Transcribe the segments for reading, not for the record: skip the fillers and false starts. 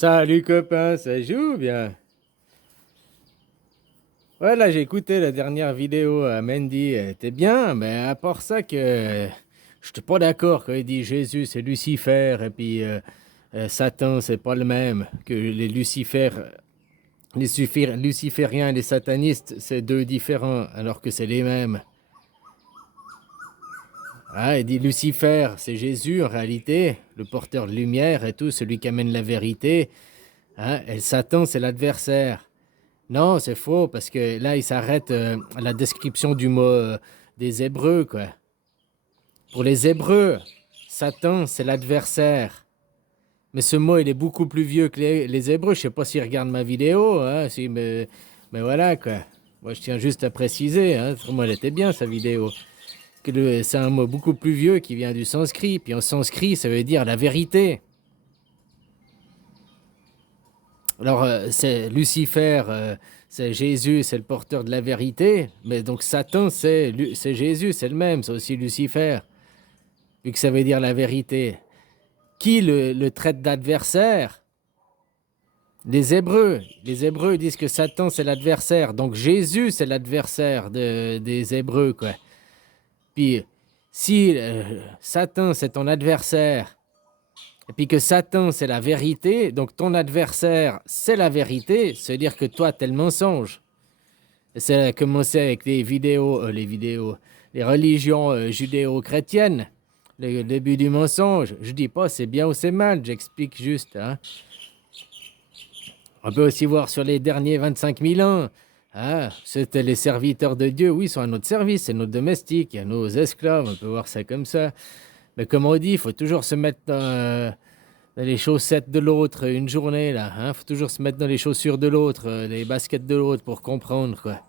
Salut copain, ça joue bien? Ouais, là j'ai écouté la dernière vidéo à Mandy, elle était bien, mais à part ça que je suis pas d'accord quand il dit Jésus c'est Lucifer et puis Satan c'est pas le même, que les lucifériens et les satanistes c'est deux différents alors que c'est les mêmes. Ah, il dit Lucifer c'est Jésus en réalité, le porteur de lumière et tout, celui qui amène la vérité, hein, et Satan c'est l'adversaire. Non, c'est faux, parce que là, il s'arrête à la description du mot des Hébreux, quoi. Pour les Hébreux, Satan, c'est l'adversaire. Mais ce mot, il est beaucoup plus vieux que les Hébreux. Je sais pas s'ils regardent ma vidéo, hein, mais voilà, quoi. Moi, je tiens juste à préciser, hein, autrement, elle était bien, sa vidéo. C'est un mot beaucoup plus vieux qui vient du sanskrit. Puis en sanskrit, ça veut dire la vérité. Alors, c'est Lucifer, c'est Jésus, c'est le porteur de la vérité, mais donc Satan, c'est Jésus, c'est le même, c'est aussi Lucifer, vu que ça veut dire la vérité. Qui le traite d'adversaire? Les Hébreux. Les Hébreux disent que Satan, c'est l'adversaire, donc Jésus, c'est l'adversaire des Hébreux, quoi. Puis, si Satan, c'est ton adversaire, et puis que Satan, c'est la vérité, donc ton adversaire, c'est la vérité, ça veut dire que toi, t'es le mensonge. Ça a commencé avec les religions judéo-chrétiennes, le début du mensonge. Je dis pas c'est bien ou c'est mal, j'explique juste, hein. On peut aussi voir sur les derniers 25 000 ans. Ah, c'était les serviteurs de Dieu, oui, ils sont à notre service, c'est nos domestiques, il y a nos esclaves, on peut voir ça comme ça. Mais comme on dit, il faut toujours se mettre dans les chaussettes de l'autre une journée, là. Il faut toujours se mettre dans les chaussures de l'autre, les baskets de l'autre pour comprendre, quoi.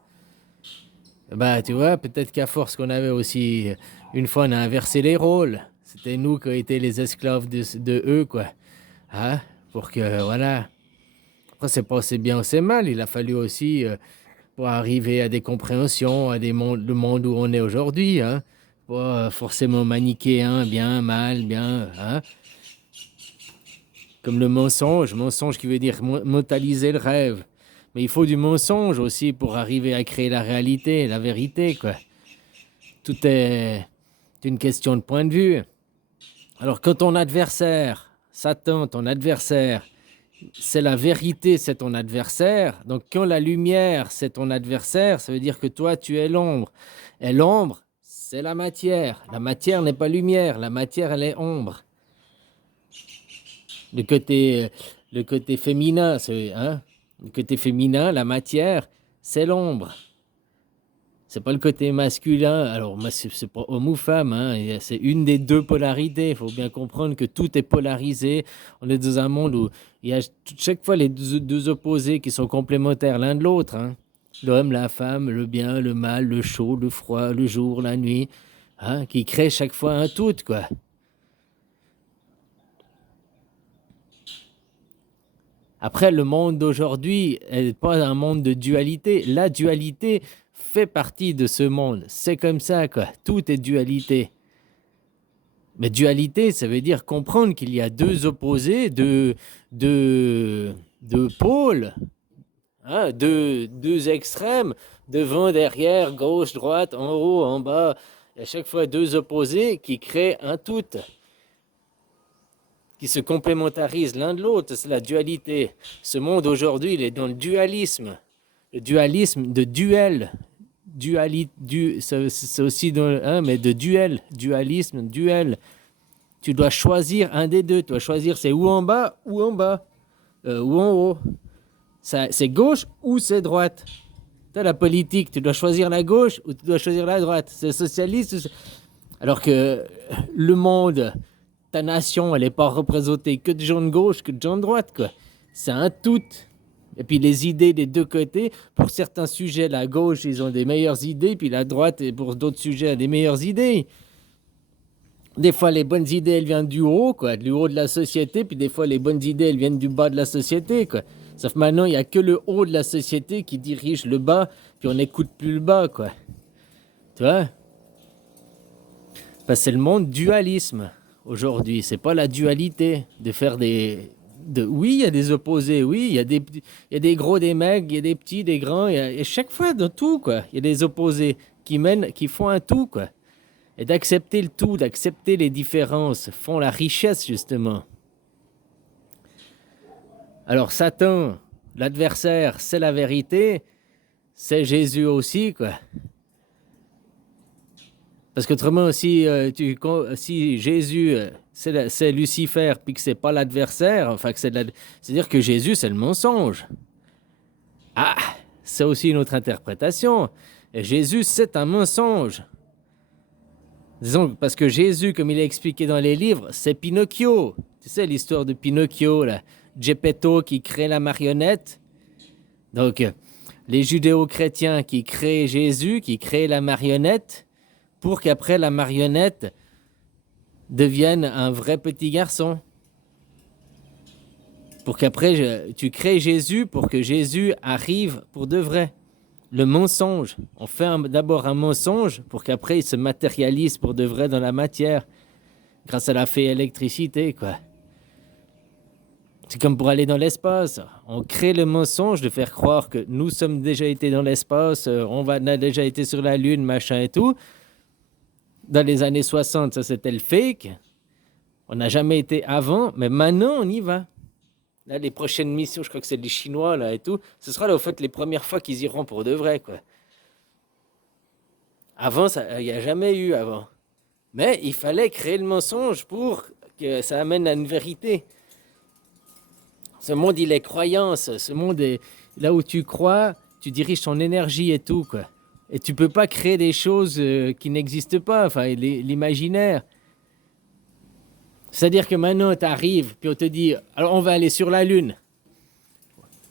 Bah, tu vois, peut-être qu'à force qu'on avait aussi, une fois, on a inversé les rôles. C'était nous qui étions les esclaves de eux, quoi. Hein? Pour que, voilà. Après, c'est pas c'est bien ou c'est mal. Il a fallu aussi, pour arriver à des compréhensions, à le monde où on est aujourd'hui, hein. Pas forcément manichéen, bien, mal, bien, hein. Comme le mensonge qui veut dire mentaliser le rêve. Mais il faut du mensonge aussi pour arriver à créer la réalité, la vérité, quoi. Tout est une question de point de vue. Alors quand ton adversaire, Satan, ton adversaire, c'est la vérité, c'est ton adversaire. Donc quand la lumière, c'est ton adversaire, ça veut dire que toi, tu es l'ombre. Et l'ombre, c'est la matière. La matière n'est pas lumière, la matière, elle est ombre. Le côté, euh, le côté féminin, hein? Le côté féminin, la matière, c'est l'ombre. C'est pas le côté masculin. Alors, moi, c'est pas homme ou femme, hein. C'est une des deux polarités. Il faut bien comprendre que tout est polarisé. On est dans un monde où il y a chaque fois les deux opposés qui sont complémentaires l'un de l'autre, hein. L'homme, la femme, le bien, le mal, le chaud, le froid, le jour, la nuit, hein, qui créent chaque fois un tout, quoi. Après, le monde d'aujourd'hui n'est pas un monde de dualité. La dualité fait partie de ce monde. C'est comme ça, quoi. Tout est dualité. Mais dualité, ça veut dire comprendre qu'il y a deux opposés, deux pôles, hein, deux extrêmes, devant, derrière, gauche, droite, en haut, en bas. Et à chaque fois, deux opposés qui créent un tout, qui se complémentarisent l'un de l'autre. C'est la dualité. Ce monde aujourd'hui, il est dans le dualisme. Le dualisme de duel. C'est aussi dans, hein, mais de duel. Dualisme, duel. Tu dois choisir un des deux. Tu dois choisir c'est ou en bas ou en bas. Ou en haut. C'est gauche ou c'est droite. Tu la politique, tu dois choisir la gauche ou tu dois choisir la droite. C'est socialiste. Alors que le monde, ta nation, elle n'est pas représentée que de gens de gauche, que de gens de droite, quoi. C'est un tout. Et puis les idées des deux côtés, pour certains sujets, la gauche, ils ont des meilleures idées, puis la droite, pour d'autres sujets, a des meilleures idées. Des fois, les bonnes idées, elles viennent du haut, quoi, du haut de la société, puis des fois, les bonnes idées, elles viennent du bas de la société, quoi. Sauf maintenant, il n'y a que le haut de la société qui dirige le bas, puis on n'écoute plus le bas, quoi. Tu vois? Parce que c'est le monde dualisme aujourd'hui. C'est pas la dualité de faire Oui, il y a des opposés, oui, il y a des gros, des maigres, il y a des petits, des grands, et chaque fois dans tout, quoi. Il y a des opposés qui font un tout, quoi. Et d'accepter le tout, d'accepter les différences, font la richesse, justement. Alors Satan, l'adversaire, c'est la vérité, c'est Jésus aussi, quoi. Parce qu'autrement, si Jésus, c'est Lucifer, puis que c'est pas l'adversaire, enfin que c'est-à-dire que Jésus, c'est le mensonge. Ah, c'est aussi une autre interprétation. Et Jésus, c'est un mensonge. Disons, parce que Jésus, comme il est expliqué dans les livres, c'est Pinocchio. Tu sais l'histoire de Pinocchio, là. Geppetto qui crée la marionnette. Donc, les judéo-chrétiens qui créent Jésus, qui créent la marionnette, pour qu'après la marionnette devienne un vrai petit garçon. Pour qu'après, tu crées Jésus pour que Jésus arrive pour de vrai. Le mensonge. On fait d'abord un mensonge pour qu'après il se matérialise pour de vrai dans la matière, grâce à la fée électricité, quoi. C'est comme pour aller dans l'espace. On crée le mensonge de faire croire que nous sommes déjà été dans l'espace, on a déjà été sur la Lune, machin et tout. Dans les années 60, ça c'était le fake. On n'a jamais été avant, mais maintenant on y va. Là, les prochaines missions, je crois que c'est les Chinois là et tout, ce sera là au fait les premières fois qu'ils iront pour de vrai, quoi. Avant, il n'y a jamais eu avant. Mais il fallait créer le mensonge pour que ça amène à une vérité. Ce monde, il est croyance. Ce monde est là où tu crois, tu diriges ton énergie et tout, quoi. Et tu peux pas créer des choses qui n'existent pas, enfin, l'imaginaire. C'est-à-dire que maintenant, tu arrives, puis on te dit, alors on va aller sur la Lune.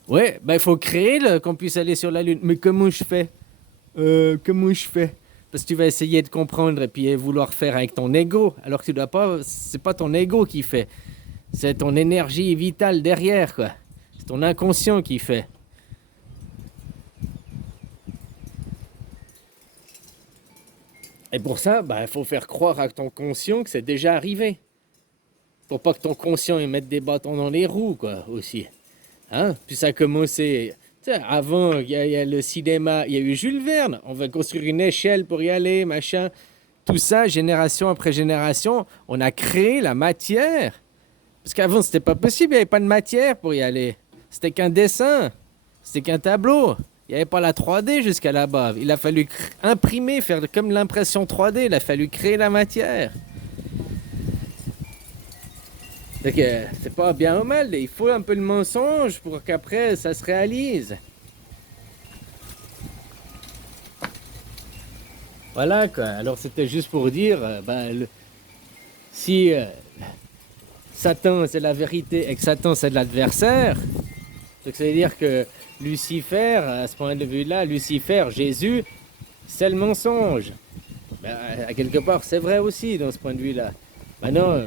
Ouais, ben il faut créer qu'on puisse aller sur la Lune. Mais comment je fais Comment je fais Parce que tu vas essayer de comprendre et puis vouloir faire avec ton ego, alors que tu dois pas, c'est pas ton ego qui fait. C'est ton énergie vitale derrière, quoi. C'est ton inconscient qui fait. Et pour ça, il faut faire croire à ton conscient que c'est déjà arrivé. Pour pas que ton conscient il mette des bâtons dans les roues, quoi, aussi. Hein? Puis ça a commencé... Tu sais, avant, il y a le cinéma, il y a eu Jules Verne. On va construire une échelle pour y aller, machin. Tout ça, génération après génération, on a créé la matière. Parce qu'avant, c'était pas possible, il n'y avait pas de matière pour y aller. C'était qu'un dessin, c'était qu'un tableau. Il n'y avait pas la 3D jusqu'à là-bas. Il a fallu imprimer, faire comme l'impression 3D. Il a fallu créer la matière. Donc, c'est pas bien ou mal. Il faut un peu de mensonge pour qu'après, ça se réalise. Voilà, quoi. Alors, c'était juste pour dire, si Satan, c'est la vérité et que Satan, c'est de l'adversaire, donc ça veut dire que Lucifer, à ce point de vue-là, Lucifer, Jésus, c'est le mensonge. À quelque part, c'est vrai aussi dans ce point de vue-là. Maintenant,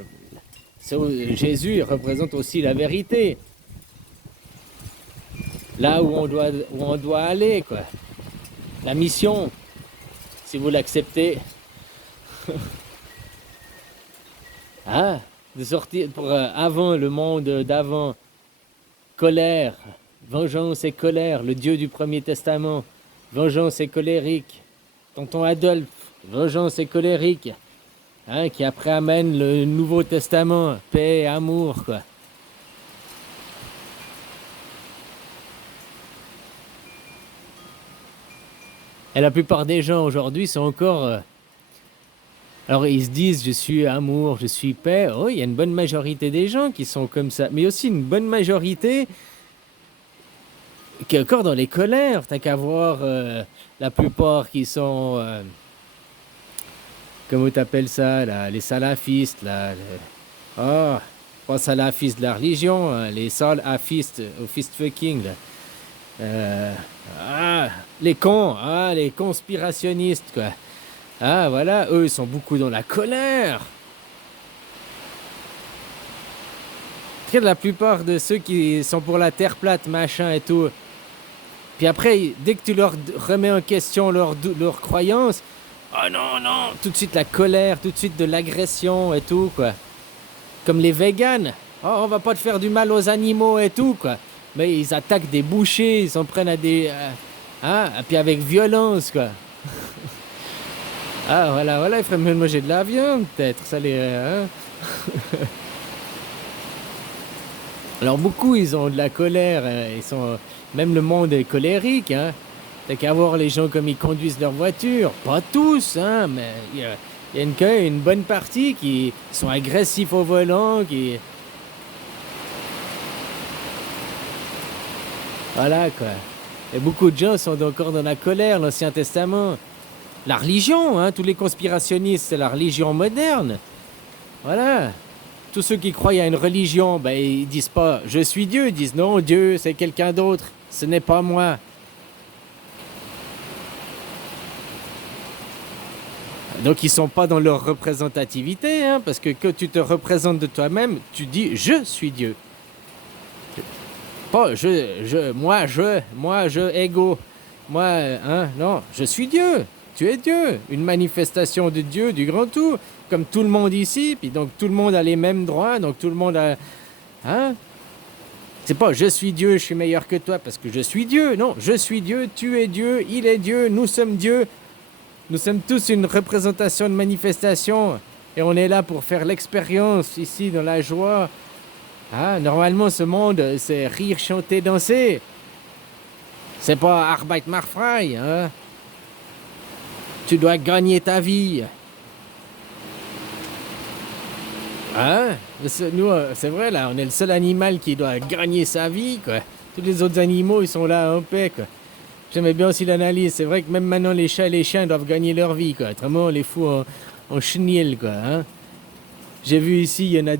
Jésus il représente aussi la vérité. Là où on doit aller, quoi. La mission, si vous l'acceptez. De sortir pour avant le monde d'avant. Colère, vengeance et colère, le Dieu du Premier Testament. Vengeance et colérique. Tonton Adolphe, vengeance et colérique. Qui après amène le Nouveau Testament, paix et amour, quoi. Et la plupart des gens aujourd'hui sont encore... alors ils se disent, je suis amour, je suis paix. Oh, il y a une bonne majorité des gens qui sont comme ça. Mais aussi une bonne majorité qui est encore dans les colères. T'as qu'à voir la plupart qui sont... comment t'appelles ça, là, les salafistes, là. Pas salafistes de la religion, hein, les salafistes au fist fucking, là. Les cons, les conspirationnistes, quoi. Voilà, eux, ils sont beaucoup dans la colère. La plupart de ceux qui sont pour la terre plate, machin et tout. Puis après, dès que tu leur remets en question leur croyance, oh non, tout de suite la colère, tout de suite de l'agression et tout, quoi. Comme les véganes. Oh, on va pas te faire du mal aux animaux et tout, quoi. Mais ils attaquent des bouchers, ils s'en prennent à des. Hein, et puis avec violence, quoi. Ah, voilà, voilà, il ferait mieux de manger de la viande, peut-être, ça les. Hein. Alors, beaucoup, ils ont de la colère, ils sont. Même le monde est colérique, hein. T'as qu'à voir les gens comme ils conduisent leur voiture. Pas tous, hein, mais il y a quand même une bonne partie qui sont agressifs au volant, qui. Voilà, quoi. Et beaucoup de gens sont encore dans la colère, l'Ancien Testament. La religion, hein, tous les conspirationnistes, c'est la religion moderne. Voilà. Tous ceux qui croient à une religion, ben, ils disent pas je suis Dieu, ils disent non, Dieu, c'est quelqu'un d'autre, ce n'est pas moi. Donc ils sont pas dans leur représentativité, hein, parce que quand tu te représentes de toi-même, tu dis je suis Dieu. Pas moi, je, ego. Moi, hein, non, je suis Dieu. Tu es Dieu. Une manifestation de Dieu, du grand tout. Comme tout le monde ici, puis donc tout le monde a les mêmes droits, donc tout le monde a. Hein? C'est pas je suis Dieu, je suis meilleur que toi parce que je suis Dieu. Non, je suis Dieu, tu es Dieu, il est Dieu, nous sommes Dieu. Nous sommes tous une représentation de manifestation. Et on est là pour faire l'expérience ici dans la joie. Ah, normalement, ce monde, c'est rire, chanter, danser. C'est pas Arbeit macht frei, hein. Tu dois gagner ta vie. Hein? Nous, c'est vrai, là, on est le seul animal qui doit gagner sa vie, quoi. Tous les autres animaux, ils sont là en paix, quoi. J'aimais bien aussi l'analyse. C'est vrai que même maintenant, les chats et les chiens doivent gagner leur vie, quoi. Autrement, on les fout en chenille, quoi, hein. J'ai vu ici, il y en a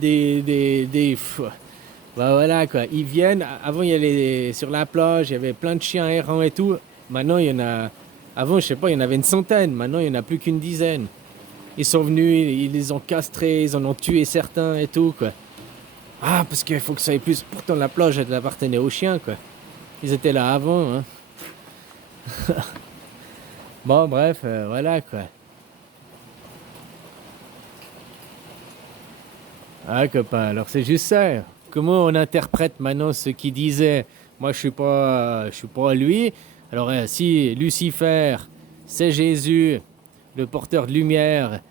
bah voilà quoi, ils viennent. Avant, il y avait sur la plage, il y avait plein de chiens errants et tout. Maintenant, il y en a. Avant, je sais pas, il y en avait une centaine. Maintenant, il n'y en a plus qu'une dizaine. Ils sont venus, ils les ont castrés, ils en ont tué certains et tout quoi. Ah, parce qu'il faut que ça aille plus. Pourtant, la plage, elle appartenait aux chiens quoi. Ils étaient là avant, hein. Bon, bref, voilà quoi. Ah, copain, alors c'est juste ça. Comment on interprète maintenant ce qu'il disait? Moi, je suis pas lui. Alors, si Lucifer, c'est Jésus, le porteur de lumière,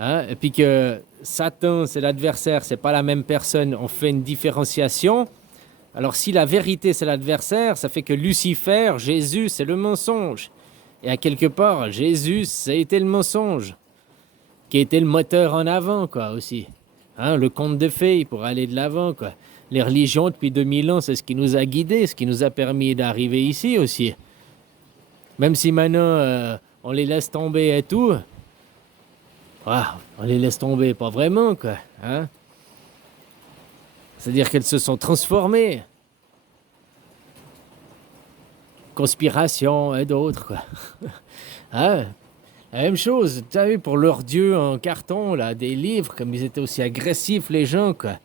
hein, et puis que Satan, c'est l'adversaire, c'est pas la même personne, on fait une différenciation. Alors, si la vérité, c'est l'adversaire, ça fait que Lucifer, Jésus, c'est le mensonge. Et à quelque part, Jésus, ça a été le mensonge, qui a été le moteur en avant, quoi, aussi. Hein, le conte de fées pour aller de l'avant, quoi. Les religions, depuis 2000 ans, c'est ce qui nous a guidés, ce qui nous a permis d'arriver ici aussi. Même si maintenant, on les laisse tomber et tout, on les laisse tomber, pas vraiment, quoi. Hein? C'est-à-dire qu'elles se sont transformées. Conspiration et d'autres, quoi. Hein? La même chose, tu as vu, pour leur dieu en carton, là, des livres, comme ils étaient aussi agressifs, les gens, quoi.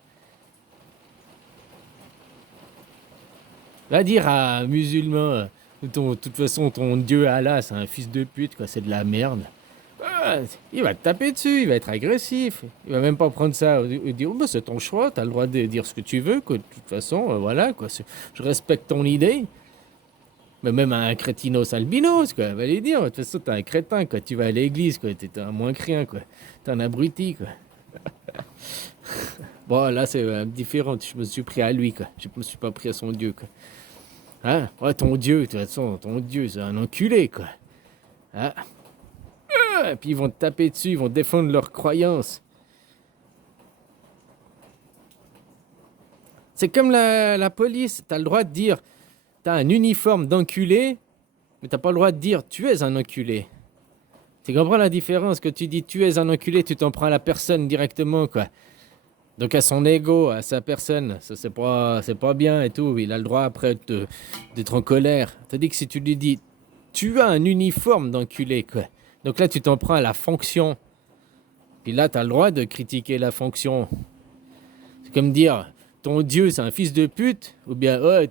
Va dire à un musulman, de toute façon, ton dieu Allah, c'est un fils de pute, quoi, c'est de la merde. Ah, il va te taper dessus, il va être agressif. Il va même pas prendre ça et dire, oh, bah, c'est ton choix, t'as le droit de dire ce que tu veux, quoi. De toute façon, voilà, quoi. Je respecte ton idée. Mais même un crétinos albinos, quoi, va lui dire, de toute façon, t'es un crétin, quoi. Tu vas à l'église, quoi. T'es un moins que rien, quoi. T'es un abruti, quoi. Bon, là, c'est différent. Je me suis pris à lui, quoi. Je me suis pas pris à son dieu, quoi. Hein? Ouais, ton dieu, de toute façon, ton dieu, c'est un enculé, quoi. Hein? Et puis ils vont te taper dessus, ils vont défendre leurs croyances. C'est comme la police, t'as le droit de dire, t'as un uniforme d'enculé, mais t'as pas le droit de dire tu es un enculé. Tu comprends la différence? Que tu dis tu es un enculé, tu t'en prends à la personne directement, quoi. Donc à son ego, à sa personne, ça c'est pas bien et tout. Il a le droit après d'être en colère. Tandis que si tu lui dis tu as un uniforme d'enculé, quoi. Donc là tu t'en prends à la fonction. Puis là t'as le droit de critiquer la fonction. C'est comme dire ton Dieu c'est un fils de pute, ou bien oh,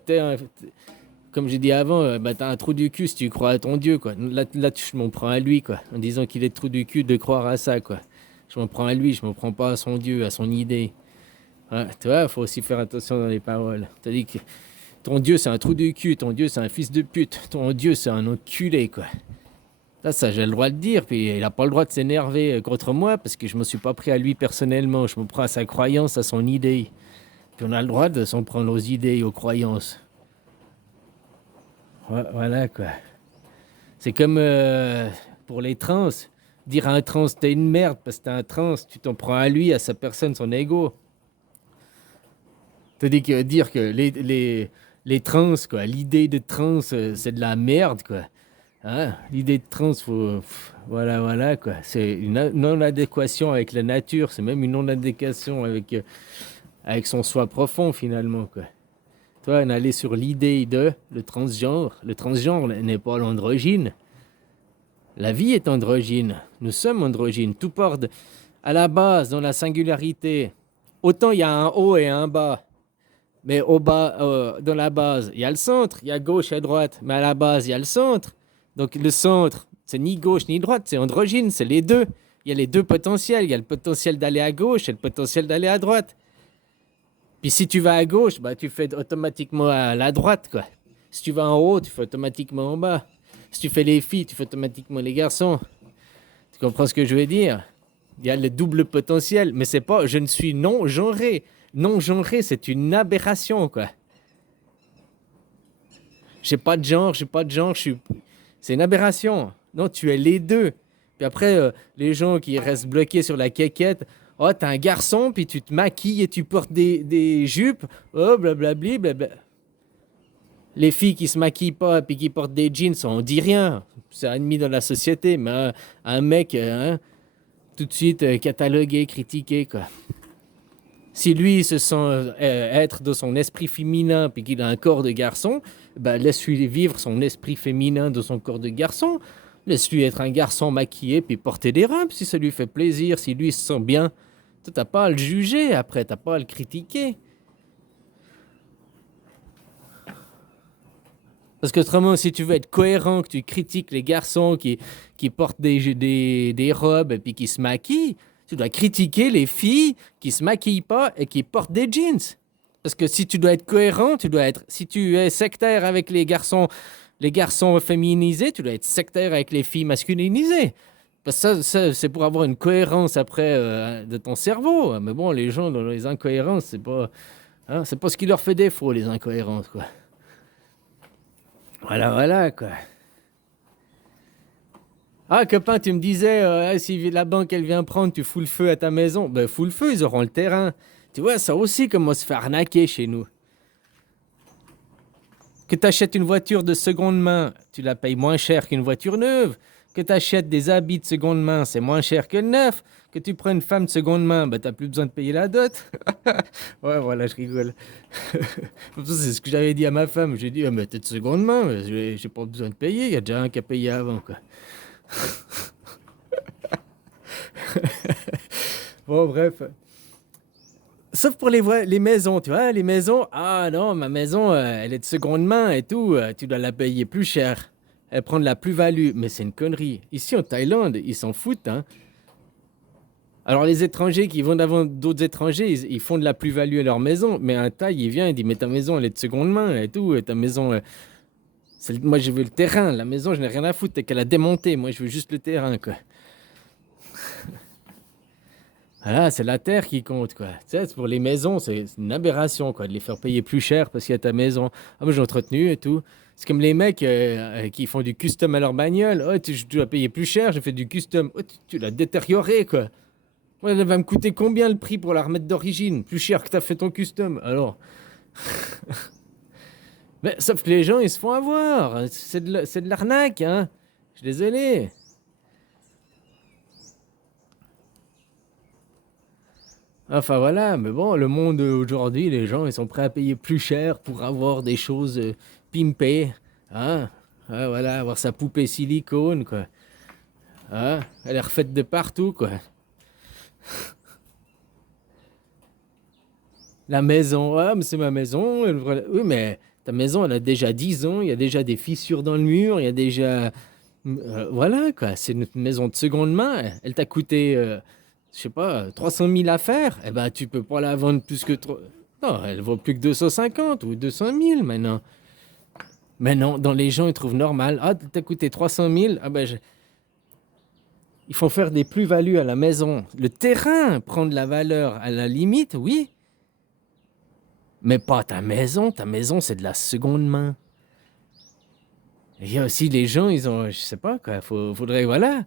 comme j'ai dit avant, bah, t'as un trou du cul si tu crois à ton Dieu, quoi. Là je m'en prends à lui, quoi, en disant qu'il est trou du cul de croire à ça, quoi. Je m'en prends à lui, je m'en prends pas à son Dieu, à son idée. Ouais, tu vois, il faut aussi faire attention dans les paroles. T'as dit que ton Dieu, c'est un trou du cul, ton Dieu, c'est un fils de pute, ton Dieu, c'est un enculé, quoi. Ça, j'ai le droit de dire, puis il n'a pas le droit de s'énerver contre moi, parce que je me suis pas pris à lui personnellement, je me prends à sa croyance, à son idée. Puis on a le droit de s'en prendre aux idées, aux croyances. Voilà, quoi. C'est comme pour les trans. Dire à un trans, t'es une merde parce que t'es un trans, tu t'en prends à lui, à sa personne, son ego. Tandis que dire que les trans, quoi, l'idée de trans, c'est de la merde, quoi. Hein? L'idée de trans, voilà, quoi. C'est une non-adéquation avec la nature, c'est même une non-adéquation avec son soi profond, finalement, quoi. Toi, on allait sur l'idée de le transgenre. Le transgenre n'est pas l'androgyne. La vie est androgyne. Nous sommes androgynes. Tout porte à la base, dans la singularité. Autant il y a un haut et un bas. Mais au bas, dans la base, il y a le centre, il y a gauche et droite. Mais à la base, il y a le centre. Donc le centre, c'est ni gauche ni droite, c'est androgyne, c'est les deux. Il y a les deux potentiels. Il y a le potentiel d'aller à gauche et le potentiel d'aller à droite. Puis si tu vas à gauche, bah, tu fais automatiquement à la droite, quoi. Si tu vas en haut, tu fais automatiquement en bas. Si tu fais les filles, tu fais automatiquement les garçons. Tu comprends ce que je veux dire? Il y a le double potentiel, mais c'est pas, je ne suis non-genré. Non-genré, c'est une aberration, quoi. J'ai pas de genre, c'est une aberration. Non, tu es les deux. Puis après, les gens qui restent bloqués sur la quéquette, oh, t'es un garçon, puis tu te maquilles et tu portes des jupes, oh, blablabli, blabla. Les filles qui se maquillent pas puis qui portent des jeans, on dit rien. C'est admis dans la société, mais un mec, hein, tout de suite catalogué, critiqué, quoi. Si lui se sent être de son esprit féminin puis qu'il a un corps de garçon, ben laisse-lui vivre son esprit féminin de son corps de garçon. Laisse-lui être un garçon maquillé puis porter des robes si ça lui fait plaisir, si lui se sent bien. Tu n'as pas à le juger après, tu n'as pas à le critiquer. Parce que autrement, si tu veux être cohérent, que tu critiques les garçons qui portent des robes et puis qui se maquillent, tu dois critiquer les filles qui se maquillent pas et qui portent des jeans. Parce que si tu dois être cohérent, si tu es sectaire avec les garçons féminisés, tu dois être sectaire avec les filles masculinisées. Parce que ça c'est pour avoir une cohérence après de ton cerveau. Mais bon, les gens dans les incohérences, c'est pas ce qui leur fait défaut, les incohérences, quoi. Voilà, quoi. Ah, copain, tu me disais, si la banque, elle vient prendre, tu fous le feu à ta maison. Ben, fous le feu, ils auront le terrain. Tu vois, ça aussi, comment se faire arnaquer chez nous. Que tu achètes une voiture de seconde main, tu la payes moins cher qu'une voiture neuve. Que tu achètes des habits de seconde main, c'est moins cher que le neuf. Que tu prends une femme de seconde main, ben, t'as plus besoin de payer la dot. Ouais, voilà, je rigole. C'est ce que j'avais dit à ma femme. J'ai dit, mais t'es de seconde main, j'ai pas besoin de payer, il y a déjà un qui a payé avant, quoi. Bon, bref. Sauf pour les maisons, tu vois, les maisons. Ah non, ma maison, elle est de seconde main et tout. Tu dois la payer plus cher. Elle prend de la plus-value. Mais c'est une connerie. Ici, en Thaïlande, ils s'en foutent, hein. Alors, les étrangers qui vont devant d'autres étrangers, ils font de la plus-value à leur maison. Mais un Thaï, il vient, il dit, mais ta maison, elle est de seconde main et tout. Et ta maison, moi, je veux le terrain. La maison, je n'ai rien à foutre. T'as qu'à la démonter. Moi, je veux juste le terrain, quoi. Voilà, c'est la terre qui compte, quoi. Tu sais, pour les maisons, c'est une aberration, quoi, de les faire payer plus cher parce qu'il y a ta maison. Ah, moi, j'ai entretenu et tout. C'est comme les mecs qui font du custom à leur bagnole. Oh, tu dois payer plus cher, j'ai fait du custom. Oh, tu l'as détérioré, quoi. Ouais, ça va me coûter combien le prix pour la remettre d'origine? Plus cher que t'as fait ton custom. Alors. Mais sauf que les gens, ils se font avoir. C'est de l'arnaque, hein. Je suis désolé. Enfin voilà, mais bon, le monde aujourd'hui, les gens, ils sont prêts à payer plus cher pour avoir des choses pimpées. Hein? Ah, voilà, avoir sa poupée silicone, quoi. Hein? Elle est refaite de partout, quoi. La maison, ah, mais c'est ma maison. Oui, mais ta maison, elle a déjà 10 ans, il y a déjà des fissures dans le mur, il y a déjà. Voilà, quoi. C'est une maison de seconde main. Elle t'a coûté je sais pas, 300 000 à faire, eh ben, tu peux pas la vendre plus que... Non, elle vaut plus que 250 ou 200 000 maintenant. Mais non, dans les gens, ils trouvent normal. Ah, t'as coûté 300 000, ah ben, ils font faire des plus-values à la maison. Le terrain prend de la valeur à la limite, oui, mais pas ta maison. Ta maison, c'est de la seconde main. Il y a aussi les gens, ils ont, je sais pas quoi, faudrait, voilà.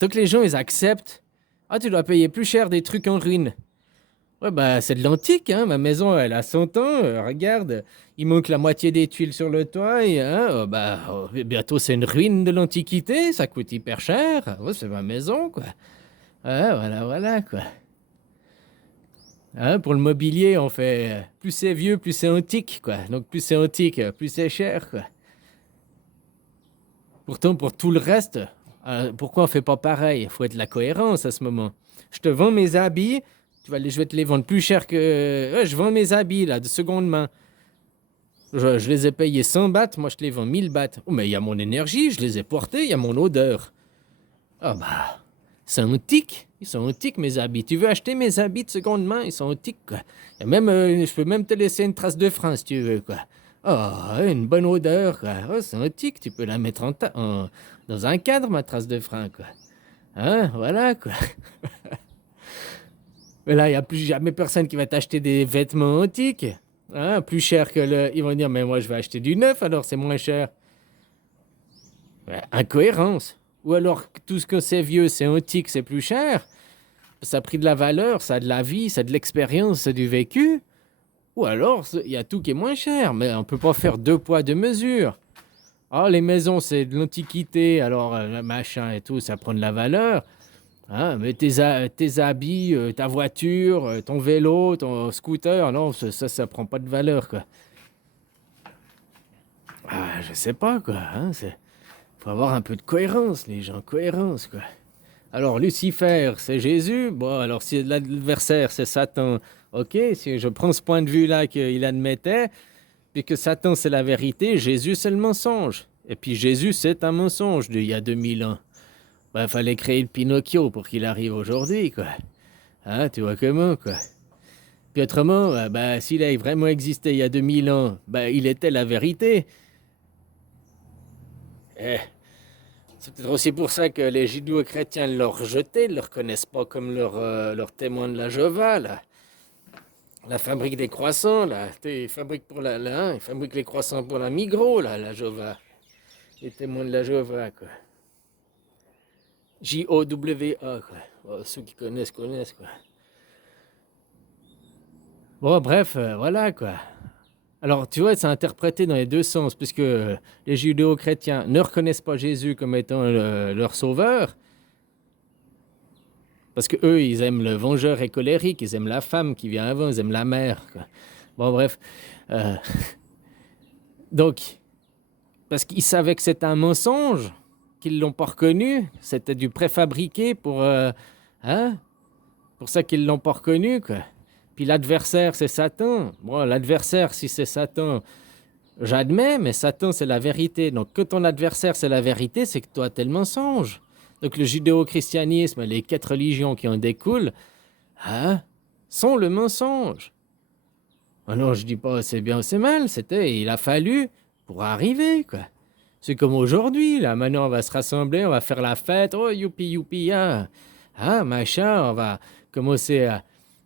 Tant que les gens, ils acceptent, ah, tu dois payer plus cher des trucs en ruine. Ouais, bah, c'est de l'antique, hein. Ma maison, elle a 100 ans. Regarde, il manque la moitié des tuiles sur le toit. Et, hein, bientôt, c'est une ruine de l'Antiquité. Ça coûte hyper cher. Ouais, c'est ma maison, quoi. Ouais, voilà, voilà, quoi. Hein, pour le mobilier, on fait plus c'est vieux, plus c'est antique, quoi. Donc, plus c'est antique, plus c'est cher, quoi. Pourtant, pour tout le reste, pourquoi on fait pas pareil? Il faut être de la cohérence à ce moment. Je te vends mes habits. Je vais te les vendre plus cher que... Ouais, je vends mes habits, là, de seconde main. Je les ai payés 100 bahts, moi je te les vends 1000 bahts. Oh, mais il y a mon énergie, je les ai portés, il y a mon odeur. Ah bah, c'est antique. Ils sont antiques, mes habits. Tu veux acheter mes habits de seconde main? Ils sont antiques, quoi. Et même, je peux même te laisser une trace de frein, si tu veux, quoi. Oh, une bonne odeur, quoi. Oh, c'est antique, tu peux la mettre dans un cadre, ma trace de frein, quoi. Hein, voilà, quoi. Mais là, il n'y a plus jamais personne qui va t'acheter des vêtements antiques. Hein, plus cher que le... Ils vont dire, mais moi, je vais acheter du neuf, alors c'est moins cher. Ouais, incohérence. Ou alors, tout ce que c'est vieux, c'est antique, c'est plus cher. Ça a pris de la valeur, ça a de la vie, ça a de l'expérience, ça a du vécu. Ou alors, il y a tout qui est moins cher. Mais on ne peut pas faire deux poids, deux mesures. Ah, les maisons, c'est de l'Antiquité, alors machin et tout, ça prend de la valeur. Hein, mais tes habits, ta voiture, ton vélo, ton scooter, non, ça prend pas de valeur, quoi. Ah, je sais pas, quoi. Hein, faut avoir un peu de cohérence, les gens, cohérence, quoi. Alors, Lucifer, c'est Jésus. Bon, alors si l'adversaire, c'est Satan, ok, si je prends ce point de vue-là qu'il admettait, puis que Satan, c'est la vérité, Jésus, c'est le mensonge. Et puis Jésus, c'est un mensonge d'il y a 2000 ans. Ben, fallait créer le Pinocchio pour qu'il arrive aujourd'hui, quoi. Hein, tu vois comment, quoi. Puis autrement, s'il a vraiment existé il y a 2000 ans, il était la vérité. Eh, c'est peut-être aussi pour ça que les judéo-chrétiens l'ont rejeté, ne le reconnaissent pas comme leur témoin de la Jéhovah, là. La fabrique des croissants, là. Ils fabriquent ils fabriquent les croissants pour la Migros, là, la Jéhovah. Les témoins de la Jéhovah, quoi. J-O-W-A, quoi. Bon, ceux qui connaissent, connaissent, quoi. Bon, bref, voilà, quoi. Alors, tu vois, c'est interprété dans les deux sens, puisque les judéo-chrétiens ne reconnaissent pas Jésus comme étant leur sauveur, parce que eux, ils aiment le vengeur et colérique, ils aiment la femme qui vient avant, ils aiment la mère, quoi. Bon, bref. euh, donc, parce qu'ils savaient que c'était un mensonge, qu'ils l'ont pas reconnu, c'était du préfabriqué hein, pour ça qu'ils l'ont pas reconnu, quoi. Puis l'adversaire, c'est Satan. Bon, l'adversaire, si c'est Satan, j'admets, mais Satan, c'est la vérité. Donc, quand ton adversaire, c'est la vérité, c'est que toi, t'es le mensonge. Donc, le judéo-christianisme, les 4 religions qui en découlent, hein, sont le mensonge. Ah non, je dis pas c'est bien ou c'est mal, il a fallu pour arriver, quoi. C'est comme aujourd'hui, là, maintenant, on va se rassembler, on va faire la fête, oh, youpi, youpi, ah, machin, on va commencer à...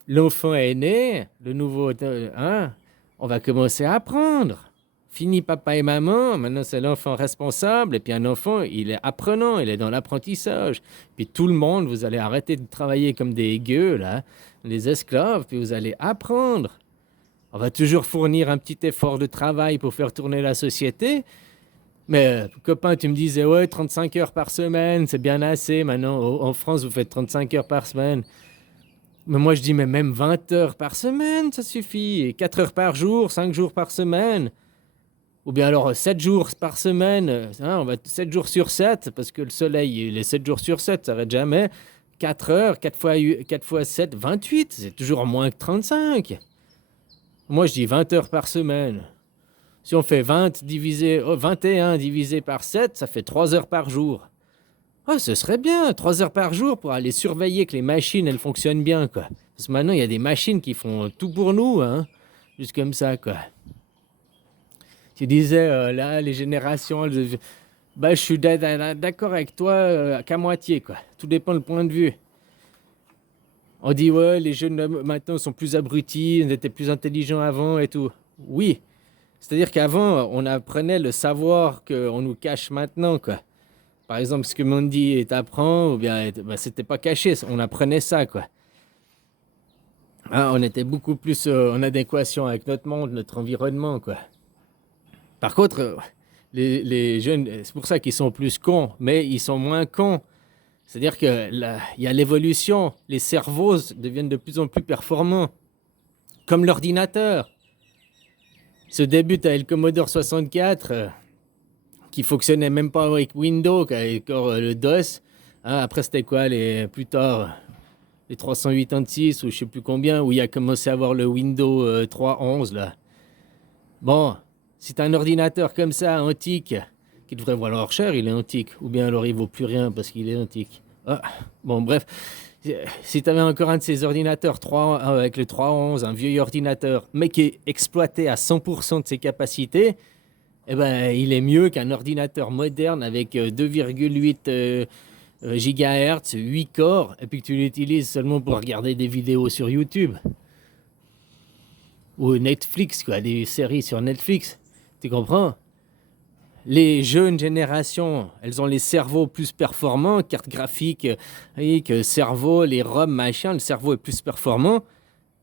L'enfant est né, le nouveau, hein, on va commencer à apprendre. Fini papa et maman, maintenant c'est l'enfant responsable, et puis un enfant, il est apprenant, il est dans l'apprentissage. Puis tout le monde, vous allez arrêter de travailler comme des gueux, là, les esclaves, puis vous allez apprendre. On va toujours fournir un petit effort de travail pour faire tourner la société. Mais, copain, tu me disais, ouais, 35 heures par semaine, c'est bien assez. Maintenant, en France, vous faites 35 heures par semaine. Mais moi, je dis, mais même 20 heures par semaine, ça suffit. Et 4 heures par jour, 5 jours par semaine. Ou bien alors 7 jours par semaine. Hein, on va 7 jours sur 7, parce que le soleil, il est 7 jours sur 7, ça n'arrête jamais. 4 heures, 4 fois 7, 28. C'est toujours moins que 35. Moi, je dis 20 heures par semaine. Si on fait 21 divisé par 7, ça fait 3 heures par jour. Oh, ce serait bien, 3 heures par jour pour aller surveiller que les machines, elles fonctionnent bien, quoi. Parce que maintenant, il y a des machines qui font tout pour nous, hein. Juste comme ça, quoi. Tu disais, là, les générations, bah, je suis d'accord avec toi qu'à moitié, quoi. Tout dépend du point de vue. On dit, ouais, les jeunes maintenant sont plus abrutis, ils étaient plus intelligents avant et tout. Oui, c'est-à-dire qu'avant, on apprenait le savoir qu'on nous cache maintenant, quoi. Par exemple, ce que Mondi t'apprend, ou bien, bah, c'était pas caché, on apprenait ça, quoi. Hein, on était beaucoup plus en adéquation avec notre monde, notre environnement, quoi. Par contre, les jeunes, c'est pour ça qu'ils sont plus cons, mais ils sont moins cons. C'est-à-dire que il y a l'évolution, les cerveaux deviennent de plus en plus performants, comme l'ordinateur. Ce début, tu le Commodore 64, qui fonctionnait même pas avec Windows, qui avait encore le DOS. Hein, après, c'était quoi plus tard, les 386 ou je sais plus combien, où il a commencé à avoir le Windows 3.11 là. Bon, si tu as un ordinateur comme ça, antique, qui devrait valoir cher, il est antique. Ou bien alors il vaut plus rien parce qu'il est antique. Ah, bon, bref. Si tu avais encore un de ces ordinateurs 3, avec le 3.11, un vieil ordinateur, mais qui est exploité à 100% de ses capacités, eh ben, il est mieux qu'un ordinateur moderne avec 2,8 GHz, 8 corps, et puis que tu l'utilises seulement pour regarder des vidéos sur YouTube. Ou Netflix, quoi, des séries sur Netflix. Tu comprends? Les jeunes générations, elles ont les cerveaux plus performants, carte graphique, cerveau, les ROM, machin, le cerveau est plus performant.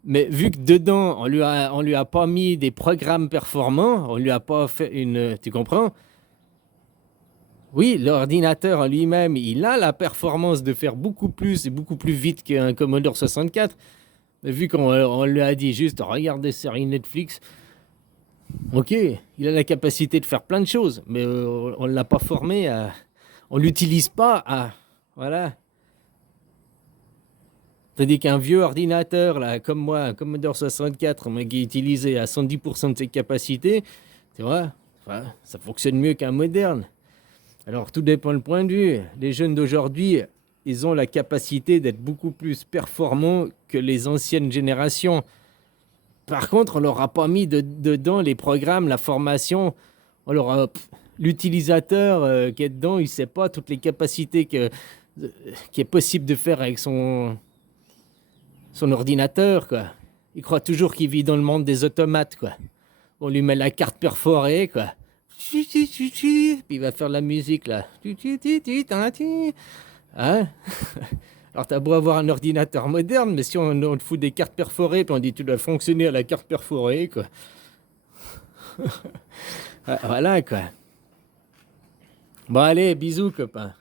Mais vu que dedans, on lui a pas mis des programmes performants, on lui a pas fait une... Tu comprends? Oui, l'ordinateur en lui-même, il a la performance de faire beaucoup plus et beaucoup plus vite qu'un Commodore 64. Mais vu qu'on lui a dit juste, regarde des séries Netflix, ok, il a la capacité de faire plein de choses, mais on ne l'a pas formé à... On l'utilise pas à... Voilà. Tandis qu'un vieux ordinateur, là, comme moi, un Commodore 64, mais qui est utilisé à 110% de ses capacités, tu vois, enfin, ça fonctionne mieux qu'un moderne. Alors, tout dépend du point de vue. Les jeunes d'aujourd'hui, ils ont la capacité d'être beaucoup plus performants que les anciennes générations. Par contre, on leur a pas mis dedans les programmes, la formation. On leur a... L'utilisateur qui est dedans, il ne sait pas toutes les capacités qui est possible de faire avec son ordinateur, quoi. Il croit toujours qu'il vit dans le monde des automates, quoi. On lui met la carte perforée, quoi. Puis il va faire la musique, là. Hein? Alors, t'as beau avoir un ordinateur moderne, mais si on te fout des cartes perforées, puis on dit tu dois fonctionner à la carte perforée, quoi. Voilà, quoi. Bon, allez, bisous, copain.